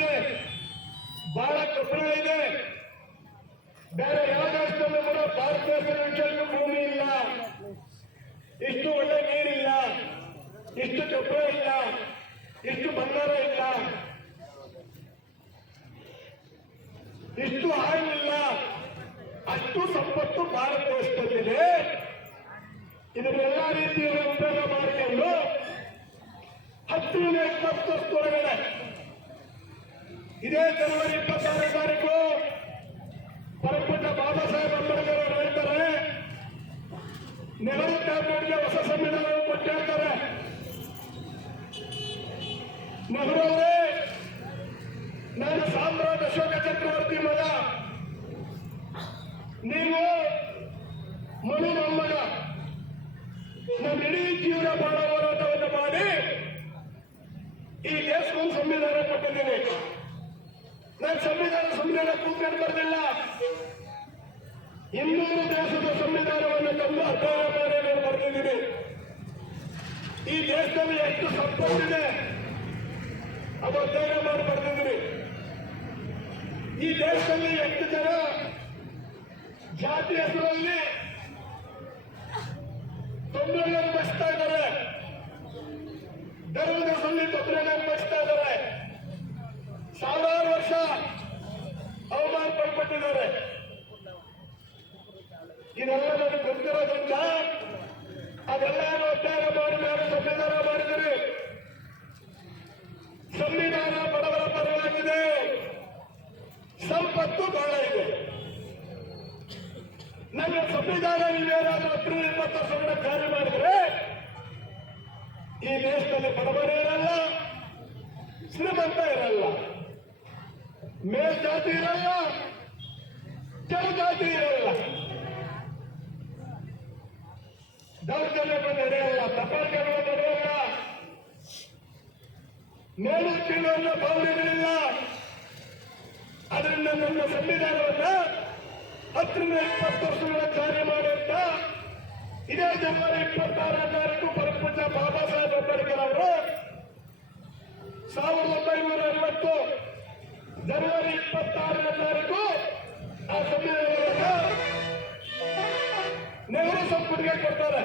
ಇದೆ, ಬಹಳ ಕಬ್ಬಣ ಇದೆ. ಬೇರೆ ಯಾವ ದೇಶದಲ್ಲೂ ಕೂಡ ಭಾರತ ದೇಶದ ಭೂಮಿ ಇಲ್ಲ, ಇಷ್ಟು ಒಳ್ಳೆ ನೀರಿಲ್ಲ, ಇಷ್ಟು ಕಬ್ಬಣ ಇಲ್ಲ, ಇಷ್ಟು ಬಂಗಾರ ಇಲ್ಲ, ಇಷ್ಟು ಹಾಲಿಲ್ಲ, ಅಷ್ಟು ಸಂಪತ್ತು ಭಾರತ ದೇಶದಲ್ಲಿದೆ. ಇದನ್ನೆಲ್ಲ ರೀತಿಯಲ್ಲಿ ಉಪಯೋಗ ಮಾಡಿಕೊಂಡು 10 ರಿಂದ 20 ವರ್ಷದೊಳಗಡೆ ಇದೇ ಜನವರಿ 26ನೇ ತಾರೀಕು ಪರಪುಟ್ಟ ಬಾಬಾ ಸಾಹೇಬ್ ಅಂಬೇಡ್ಕರ್ ಅವರು ಹೇಳ್ತಾರೆ, ನೆಹರು ಕ್ಯಾಬಿನೆಟ್ಗೆ ಹೊಸ ಸಂವಿಧಾನ ಕೊಟ್ಟು ಹೇಳ್ತಾರೆ, ನೆಹರು ಅವರೇ, ನಾನು ಸಾಮ್ರಾಟ್ ಅಶೋಕ ಚಕ್ರವರ್ತಿ ಮಗ, ನೀವು ಮನು ಮೊಮ್ಮಗ, ನನ್ನ ಇಡೀ ಜೀವನ ಬಹಳ ಹೋರಾಟವನ್ನು ಮಾಡಿ ಈ ದೇಶಕ್ಕೊಂದು ಸಂವಿಧಾನ ಕೊಟ್ಟಿದ್ದೀನಿ. ನಾನು ಸಂವಿಧಾನ ಕೂತ್ಕೊಂಡು ಬರೆದಿಲ್ಲ, 200 ದೇಶದ ಸಂವಿಧಾನವನ್ನು ತಂದು ಅಧ್ಯಯನ ಮಾಡಿ ನಾನು ಬರೆದಿದ್ದೀನಿ. ಈ ದೇಶದಲ್ಲಿ ಎಷ್ಟು ಸಂಪತ್ತಿದೆ ಅದು ಅಧ್ಯಯನ ಮಾಡಿ ಬರೆದಿದ್ದೀನಿ. ಈ ದೇಶದಲ್ಲಿ ಎಷ್ಟು ಜನ ಜಾತಿ ಹೆಸರಲ್ಲಿ ತೊಂದರೆಯನ್ನು ಅನುಭವಿಸ್ತಾ ಇದ್ದಾರೆ, ಧರ್ಮದ ಹೆಸರಲ್ಲಿ ತೊಂದರೆಯನ್ನು ಅನುಭವಿಸ್ತಾ ಇದ್ದಾರೆ, ಸಾವಿರಾರು ವರ್ಷ ಅವಮಾನ ಪಡ್ಪಟ್ಟಿದ್ದಾರೆ. ಇದೆಲ್ಲ ನನಗೆ ಗೊತ್ತಿರೋದ್ರಿಂದ ಅದೆಲ್ಲ ಅಧ್ಯಯನ ಮಾಡಿ ನಾನು ಸಂವಿಧಾನ ಮಾಡಿದ್ದೀನಿ. ಸಂವಿಧಾನ ಬಡವರ ಪರವಾಗಿದೆ, ಸಂಪತ್ತು ಬಹಳ ಇದೆ. ನನ್ನ ಸಂವಿಧಾನ ನೀವೇನಾದ್ರೂ 10-20 ವರ್ಷಗಳ ಜಾರಿ ಮಾಡಿದ್ರೆ ಈ ದೇಶದಲ್ಲಿ ಬಡವರ ಇರಲ್ಲ, ಶ್ರೀಮಂತ ಇರಲ್ಲ, ಮೇಲ್ಜಾತಿ ಇರಲ್ಲ, ಕೆಳಜಾತಿ ಇರಲ್ಲ, ದೌರ್ಜನ್ಯಗಳು ನಡೆಯಲ್ಲ, ದಬ್ಬಾಳಿಕೆಗಳು ನಡೆಯಲ್ಲ, ಮೇಲು ಕೀಳುವ ಭಾವನೆಗಳಿಲ್ಲ. ಅದರಿಂದ ನನ್ನ ಸಂವಿಧಾನವನ್ನ 10 ರಿಂದ 20 ವರ್ಷಗಳ ಜಾರಿ ಮಾಡುತ್ತ ಇದೇ ಜನವರಿ 26ನೇ ತಾರೀಕು ಪರಪೂಜ್ಯ ಬಾಬಾ ಸಾಹೇಬ್ ಅಂಬೇಡ್ಕರ್ ಅವರು 1950 ಜನವರಿ 26ನೇ ತಾರೀಕು ಆ ಸಂವಿಧಾನವನ್ನ ನೆಹರು ಸಂಪುಟಿಗೆ ಕೊಡ್ತಾರೆ.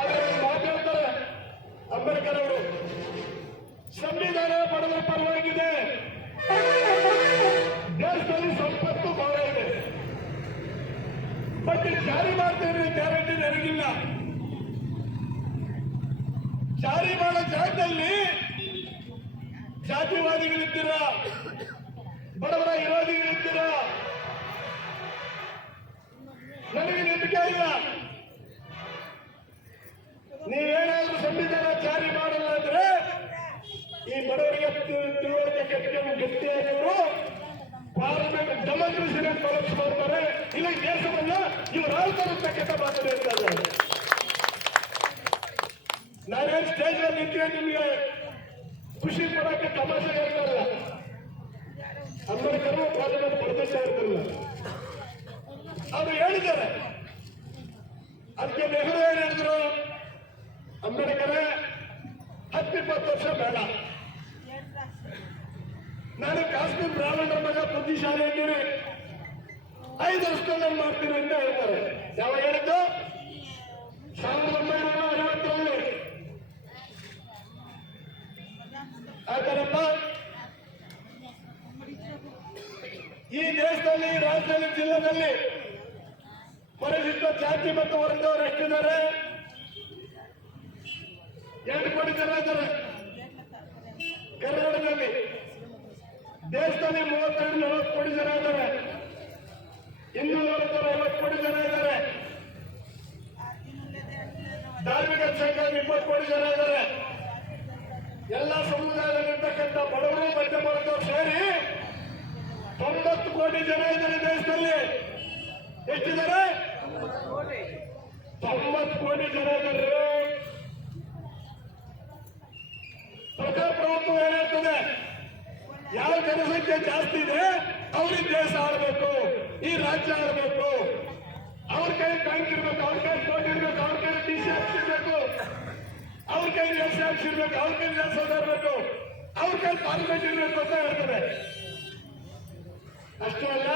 ಆದರೆ ಮಾತಾಡ್ತಾರೆ ಅಂಬೇಡ್ಕರ್ ಅವರು, ಸಂವಿಧಾನ ಬಡವರ ಪರವಾಗಿದೆ, ದೇಶದಲ್ಲಿ ಸಂಪತ್ತು ಬಹಳ ಇದೆ, ಬಟ್ ಜಾರಿ ಮಾಡ್ತೇವೆ ಗ್ಯಾರಂಟಿ ನನಗಿಲ್ಲ. ಜಾರಿ ಮಾಡೋ ಜಾಗದಲ್ಲಿ ಜಾತಿವಾದಿಗಳಿದ್ದೀರ, ಬಡವರ ವಿರೋಧಿಗಳಿದ್ದೀರ, ನನಗೆ ನಂಬಿಕೆ ಇಲ್ಲ. ನೀವೇನಾದ್ರೂ ಸಂವಿಧಾನ ಜಾರಿ ಮಾಡಲ್ಲ ಅಂದ್ರೆ ಈ ಬಡವರಿಗೆ ತಿಳುವಳಿಕೆ ಕಟ್ಟಿಕೊಂಡು ಗಟ್ಟಿಯಾಗಿವರು ಪಾರ್ಲಿಮೆಂಟ್ ಡೆಮೋಕ್ರಸಿನ ಕೊಲಪ್ಸ್ ಮಾಡ್ತಾರೆ, ಇಲ್ಲ ದೇಶವನ್ನ ಇವರು ಆಳ್ತಾರಂತ ಕೆಟ್ಟ ಮಾತನ್ನು ಹೇಳ್ತಾರೆ. ನಾವೇನು ಸ್ಟೇಜ್ ನಲ್ಲಿ ನಿಂತ್ಕೊಂಡು ನಿಮಗೆ ಖುಷಿ ಪಡಕ್ಕೆ ತಮಾಷೆ ಹೇಳ್ತಾರಲ್ಲ, ಅಂಬೇಡ್ಕರ್ ಪಾರ್ಲಿಮೆಂಟ್ ಪಡೆದಿದ್ದೇ ಇರ್ತಿಲ್ಲ. ಅವರು ಹೇಳಿದ್ದಾರೆ, ಅದಕ್ಕೆ ನೆಹರು ಏನ್ ಹೇಳಿದ್ರು, ಅಂಬೇಡ್ಕರ್ 10-20 ವರ್ಷ ಬೇಡ, ನಾನು ಕಾಶ್ಮೀರ್ ಬ್ರಾಹ್ಮಣರ ಮಗ ಬುದ್ಧಿಶಾಲಿ ಇದ್ದೀನಿ, 5 ವರ್ಷದಲ್ಲಿ ಮಾಡ್ತೀನಿ ಅಂತ ಹೇಳ್ತಾರೆ. ಯಾವಾಗ ಹೇಳಿದ್ದು? 1950ರಲ್ಲಿ. ಆದರಪ್ಪ, ಈ ದೇಶದಲ್ಲಿ, ರಾಜ್ಯದಲ್ಲಿ, ಜಿಲ್ಲೆಯಲ್ಲಿ ಪರಿಶಿಷ್ಟ ಜಾತಿ ಮತ್ತು ವರ್ಗದವರು ಎಷ್ಟಿದ್ದಾರೆ? 2 ಕೋಟಿ ಜನ ಇದ್ದಾರೆ ಕರ್ನಾಟಕದಲ್ಲಿ. ದೇಶದಲ್ಲಿ 32-40 ಕೋಟಿ ಜನ ಇದ್ದಾರೆ, 250 ಕೋಟಿ ಜನ ಇದ್ದಾರೆ, ಧಾರ್ಮಿಕ ಸಂಖ್ಯೆ 20 ಕೋಟಿ ಜನ ಇದ್ದಾರೆ. ಎಲ್ಲ ಸಮುದಾಯದಲ್ಲಿರ್ತಕ್ಕಂಥ ಬಡವರು ಮಧ್ಯಮ ವರ್ಗದವರು ಸೇರಿ 90 ಕೋಟಿ ಜನ ಇದ್ದಾರೆ ದೇಶದಲ್ಲಿ. ಎಷ್ಟಿದ್ದಾರೆ? 90 ಕೋಟಿ ಜನ ಇದ್ದಾರೆ. ಪ್ರಜಾಪ್ರಭುತ್ವ ಏನಿರ್ತದೆ, ಯಾವ ಜನಸಂಖ್ಯೆ ಜಾಸ್ತಿ ಇದೆ ಅವ್ರಿಗೆ ದೇಶ ಆಡಬೇಕು, ಈ ರಾಜ್ಯ ಆಡಬೇಕು, ಅವ್ರ ಕೈ ಬ್ಯಾಂಕ್ ಇರ್ಬೇಕು, ಅವ್ರ ಕೈ ಕೋಟಿ ಇರ್ಬೇಕು, ಅವ್ರ ಕೈ ಟಿಸಿ ಹಾಕ್ಸಿರ್ಬೇಕು, ಅವ್ರ ಕೈ ಎಸ್ ಹಾಕ್ಸಿರ್ಬೇಕು, ಅವ್ರ ಕೈ ಕೆಲಸ ಇರಬೇಕು, ಅವ್ರ ಕೈ ದೇಶದಲ್ಲಿ ಪಾರ್ಲಿಮೆಂಟ್ ಇರಬೇಕು ಅಂತ ಹೇಳ್ತಾರೆ. ಅಷ್ಟೇ ಅಲ್ಲ,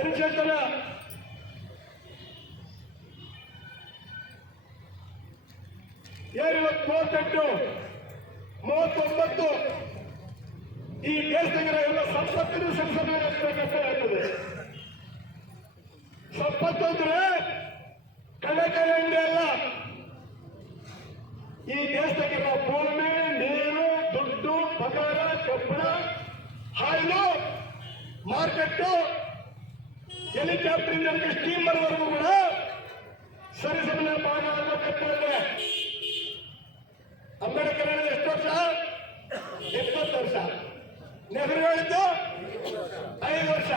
ಅನುಶಾಸನ ಇವತ್ತು 38, 39 ಈ ದೇಶದಲ್ಲಿರೋ ಎಲ್ಲ ಸಂಪತ್ತನ್ನು ಸಂಸದರಿಗೆ ಹಚ್ಚಬೇಕಂತ ಹೇಳ್ತದೆ. ಸಂಪತ್ತು ಅಂದ್ರೆ ಕಳ್ಳಕೈಯಲ್ಲಿ ಅಲ್ಲ, ಈ ದೇಶದಲ್ಲಿರೋ ಭೂಮಿ, ನೀರು, ದುಡ್ಡು, ಪಗಾರ, ಕಬ್ಬಣ, ಹಾಲು, ಮಾರ್ಕೆಟ್ಟು, ಹೆಲಿಕಾಪ್ಟರ್ ಇಂದ ಸ್ಟೀಮರ್ ವರೆಗೂ ಕೂಡ ಸರಿಸಮನ ಭಾಗ ಆಗಬೇಕಂತಂದ್ರೆ ಅಂಬೇಡ್ಕರ್ ಹೇಳಿದ ಎಷ್ಟು ವರ್ಷ? 20 ವರ್ಷ. ನೆಹರು ಹೇಳಿದ್ದು 5 ವರ್ಷ.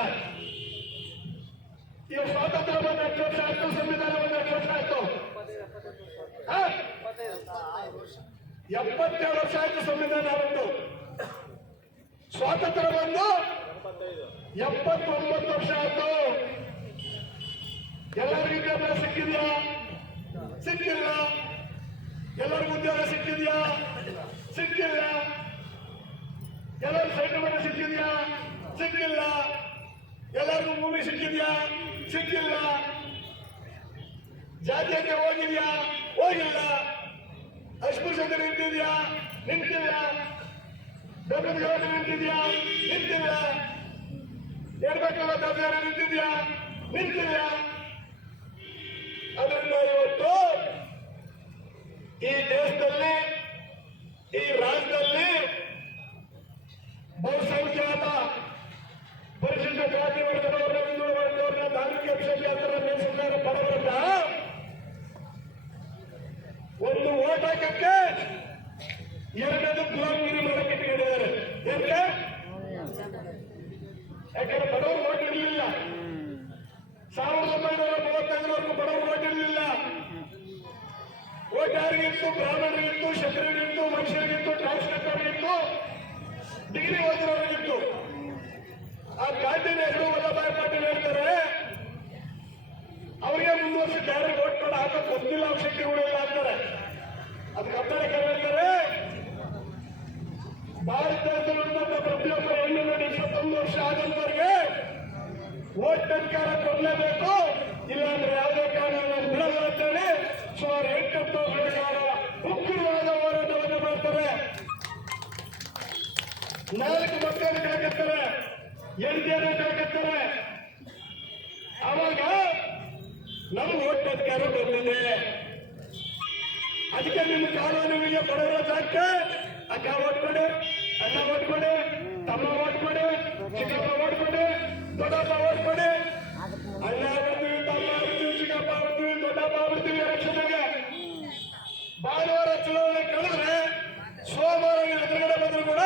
ಈಗ ಸ್ವಾತಂತ್ರ್ಯ ಬಂದ 8 ವರ್ಷ ಆಯ್ತು, ಸಂವಿಧಾನ ಬಂದ 8 ವರ್ಷ ಆಯ್ತು, 77 ವರ್ಷ ಆಯ್ತು ಸಂವಿಧಾನ ಬಂದು. ಸ್ವಾತಂತ್ರ್ಯ ಬಂದು 79 ವರ್ಷ ಆಯ್ತು. ಎಲ್ಲರಿಗೂ ವಿದ್ಯಾಭ್ಯಾಸ ಸಿಕ್ಕಿದ್ಯಾ? ಸಿಕ್ಕಿಲ್ಲ. ಎಲ್ಲರಿಗೂ ಉದ್ಯೋಗ ಸಿಕ್ಕಿದ್ಯಾ? ಸಿಕ್ಕಿಲ್ಲ. ಎಲ್ಲರಿಗೂ ಸೈಟ್ ಮನೆ ಸಿಕ್ಕಿದ್ಯಾ? ಸಿಕ್ಕಿಲ್ಲ. ಎಲ್ಲರಿಗೂ ಭೂಮಿ ಸಿಕ್ಕಿದ್ಯಾ? ಸಿಕ್ಕಿಲ್ಲ. ಜಾತಿಯಕ್ಕೆ ಹೋಗಿದ್ಯಾ? ಹೋಗಿಲ್ಲ. ಅಸ್ಪೃಶ್ಯತೆ ನಿಂತಿದ್ಯಾ? ನಿಂತಿಲ್ಲ. ಬೆಂಬಲಿತ ನಿಂತಿದ್ಯಾ? ನಿಂತಿಲ್ಲ. ಹೆಣ್ಮಕ್ಕಳ ಅಧಿಕಾರ ನಿಂತಿದ್ಯಾ? ನಿಂತಿಲ್ಲ. ಅದರಿಂದ ಇವತ್ತು ಈ ದೇಶದಲ್ಲಿ, ಈ ರಾಜ್ಯದಲ್ಲಿ ಬಹುಸಂಖ್ಯಾತ ಪರಿಶಿಷ್ಟ ಜಾತಿ ವರ್ಗದವರನ್ನ, ಹಿಂದೂ ವರ್ಗದವರನ್ನ, ಧಾರ್ಮಿಕ ಅಲ್ಪಸಂಖ್ಯಾತರ ಸರ್ಕಾರ ಬಡವರನ್ನ ಒಂದು ಓಟ್ ಹಾಕಕ್ಕೆ ಎರಡನೇದು ಗುಲಾಮಗಿರಿ ಮಾಡಕ್ಕೆ ಇಟ್ಟಿದ್ದಾರೆ. ಯಾಕಂದ್ರೆ ಬಡವರು ಓಟ್ ಇರಲಿಲ್ಲ. 1935ವರೆಗೂ ಬಡವರು ಓಟ್ ಇರಲಿಲ್ಲ. ಓಟ್ ಯಾರಿಗಿತ್ತು? ಬ್ರಾಹ್ಮಣರಿಗಿತ್ತು, ಕ್ಷತ್ರಿಯರಿಗಿತ್ತು, ಮನುಷ್ಯರಿಗಿತ್ತು, ಟ್ರಾನ್ಸ್ಜೆಂಡರ್ಗಿತ್ತು, ಡಿಗ್ರಿ ಓದಿರೋರಿಗಿತ್ತು. ಆ ಗಾಂಧಿ, ನೆಹರು, ವಲ್ಲಭಾಯ್ ಪಾಟೀಲ್ ಹೇಳ್ತಾರೆ ಅವರಿಗೆ ಮುಂದುವರ್ಸಿ ಯಾರಿಗೆ ಓಟ್ ಮಾಡಿ ಹಾಕಕ್ ಗೊತ್ತಿಲ್ಲ, ಅವಶ್ಯಕತೆಗಳು ಇಲ್ಲ ಅಂತಾರೆ. ಅದಕ್ಕೆ ಅಂಬೇಡ್ಕರ್ ಹೇಳ್ತಾರೆ ಭಾರತ ದೇಶದಲ್ಲಿರುವಂತಹ ಪ್ರತಿಯೊಬ್ಬ ಹೆಣ್ಣು ನೋಡಿ 21 ವರ್ಷ ಆದಂತವರಿಗೆ ವೋಟ್ ಅಧಿಕಾರ ಕೊಡಲೇಬೇಕು, ಇಲ್ಲಾಂದ್ರೆ ಯಾವುದೇ ಕಾರಣ ಬಿಡಲ್ಲ ಅಂತೇಳಿ ಸುಮಾರು 8 ವರ್ಷಗಳ ಉಗ್ರವಾದ ಹೋರಾಟವನ್ನು ಮಾಡ್ತಾರೆ. 4 ಮಕ್ಕಳನ್ನು ಕಳ್ಕೊತಾರೆ, ಹೆಂಡತಿಯನ್ನು ಕಳ್ಕೊತಾರೆ. ಆವಾಗ ನಮ್ಗೆ ವೋಟ್ ಅಧಿಕಾರ ಬಂದಿದೆ. ಅದಕ್ಕೆ ನಿಮ್ಮ ಕಾನೂನಿಗೆ ಬಡವರ ಜಾಗಕ್ಕೆ ಅಕ್ಕ ಓಟ್ ಕೊಡಿ, ಅಣ್ಣ ಓಟ್ ಕೊಡಿ, ತಮ್ಮ ಓಟ್ ಕೊಡಿ, ಚಿಕ್ಕಪ್ಪ ಓಟ್ ಕೊಡಿ, ದೊಡ್ಡಪ್ಪ ಓಟ್ ಕೊಡಿ. ಅಣ್ಣ ಬರ್ತೀವಿ, ತಮ್ಮ ಬರ್ತೀವಿ, ಚಿಕ್ಕಪ್ಪ ಬರ್ತೀವಿ, ದೊಡ್ಡಪ್ಪ ಬರ್ತೀವಿ. ಎಲೆಕ್ಷನ್ಗೆ ಭಾನುವಾರ ಚುನಾವಣೆ ಕಳೆದ್ರೆ ಸೋಮವಾರ ಎದುರುಗಡೆ ಬಂದ್ರು ಕೂಡ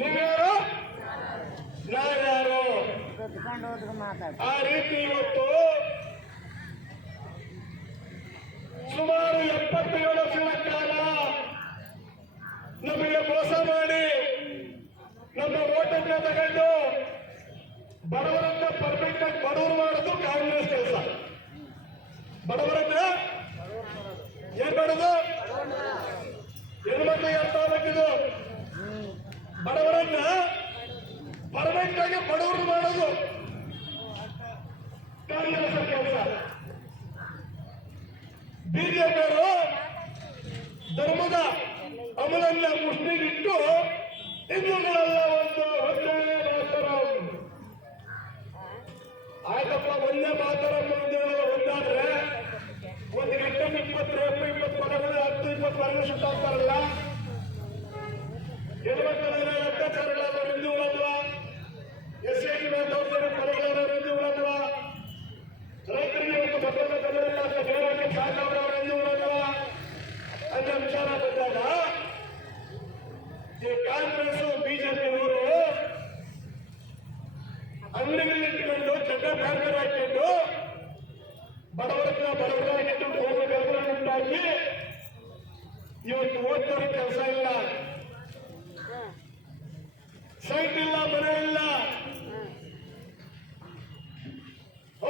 ನೀವ್ಯಾರು ನಾವ್ಯಾರು ಆ ರೀತಿ ಇವತ್ತು ಸುಮಾರು 77 ವರ್ಷಗಳ ಕಾಲ ನಮಗೆ ಮೋಸ ಮಾಡಿ ನಮ್ಮ ಓಟನ್ನ ತಗೊಂಡು ಬಡವರನ್ನ ಪರ್ಫೆಕ್ಟ್ ಆಗಿ ಬಡವರು ಮಾಡೋದು ಕಾಂಗ್ರೆಸ್ ಕೆಲಸ. ಬಡವರನ್ನ ಏನ್ ಮಾಡೋದು? ಹೆಣ್ಮಕ್ಳಿಗೆ ಅರ್ಥ ಆಗಬೇಕಿದು. ಬಡವರನ್ನ ಪರ್ಫೆಕ್ಟ್ ಆಗಿ ಬಡವರು ಮಾಡೋದು ಕಾಂಗ್ರೆಸ್ ಕೆಲಸ. ಬಿಜೆಪಿಯವರು ಧರ್ಮದ ಅಮಲನ್ನ ಮುಸ್ಲಿಗಿಟ್ಟು ಹಿಂದೂಗಳೆಲ್ಲ ಒಂದೇ ಮಾತರ. ಆಯ್ತಪ್ಪ, ಒಂದೇ ಮಾತರ ಒಂದಾದ್ರೆ ಒಂದು ಗಂಟೆ 20 ಪದಗಳು 10-20 ವರ್ಷ ಸುಟ್ಟಾಗ್ತಾರಲ್ಲ. ಹೆಣ್ಮಕ್ಕಳ ಅತ್ಯಾಚಾರಗಳಾದವರು ಹಿಂದೂಗಳಲ್ವಾ? SC ದೌರ್ಜನ್ಯ ಕೊಲೆಗಳಾದವರು ಹಿಂದೂಗಳಲ್ವಾ? ರೈತರಿಗೆ ಒಂದು ಭದ್ರತ ಬೆಲೆಯಿಲ್ಲ ಅಂತ ಬೇರೆ ಸಾಕಾದವರು ಹಿಂದೂಗಳಲ್ವಾ? ಅಂತ ವಿಚಾರ ಬಂದಾಗ ಈ ಕಾಂಗ್ರೆಸ್ ಬಿಜೆಪಿಯವರು ಅಂಗಡಿಗಳಿಟ್ಕೊಂಡು ಚಡ್ಡ ಬ್ಯಾನರ್ ಹಾಕೊಂಡು ಬಡವರಾಗಿಟ್ಟು ಉಂಟಾಗಿ ಇವತ್ತು ಓದ್ತಾರ ಕೆಲಸ ಇಲ್ಲ, ಸೈಟ್ ಇಲ್ಲ, ಮನೆ ಇಲ್ಲ,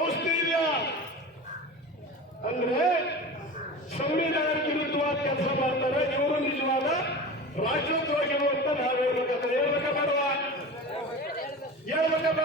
ಔಷಧಿ ಇಲ್ಲ ಅಂದ್ರೆ ಸಂವಿಧಾನಕ್ಕೆ ಕೆಲಸ ಮಾಡ್ತಾರೆ. ಇವರು ನಿಜವಾದ ರಾಜ್ಯೋದ್ಯೋಗಿಗಳು ಅಂತ ನಾವು ಹೇಳ್ಬೇಕಾಗ್ತದೆ. ಹೇಳ್ಬೇಕಾ ಬೇಡವಾ? ಹೇಳ್ಬೇಕಾ ಬೇಡ?